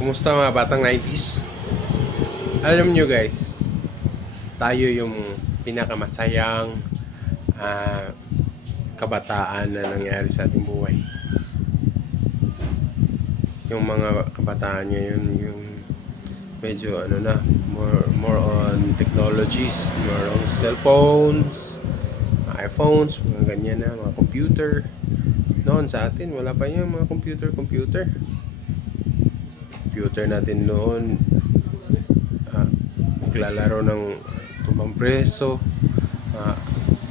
Kumusta mga batang 90s? Alam nyo guys, tayo yung pinakamasayang ah, kabataan na nangyari sa ating buhay. Yung mga kabataan ngayon, yung medyo more on technologies, more on cellphones, iPhones, mga ganyan na, mga computer. Noon sa atin, wala pa yung mga computer natin noon. Naglalaro ng tumbang preso,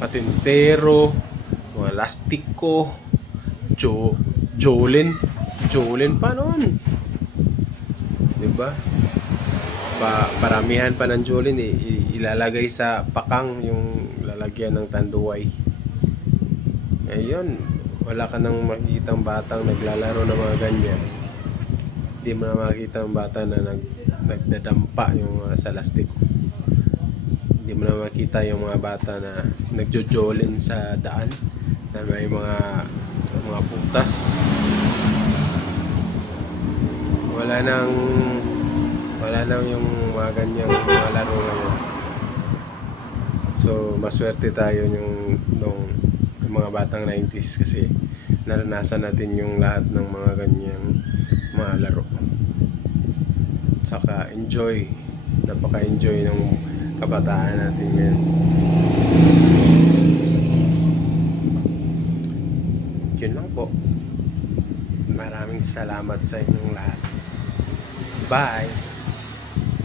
patintero, mga lastiko, jo, Jolin pa noon. 'Di ba? Paramihan pa ng Jolin ilalagay sa pakang yung lalagyan ng tanduay. Ngayon, wala ka nang makikitang batang naglalaro ng mga ganyan. Hindi mo na makikita ang bata na nagdadampa yung sa lastiko. Hindi mo na makita yung mga bata na nagjojolin sa daan na may mga putas. Wala nang yung mga ganyang mga laro ngayon. So maswerte tayo nung mga batang 90s kasi naranasan natin yung lahat ng mga ganyang mga laro. Saka napaka-enjoy ng kabataan natin ngayon. Yun lang po. Maraming salamat sa inyong lahat. Bye!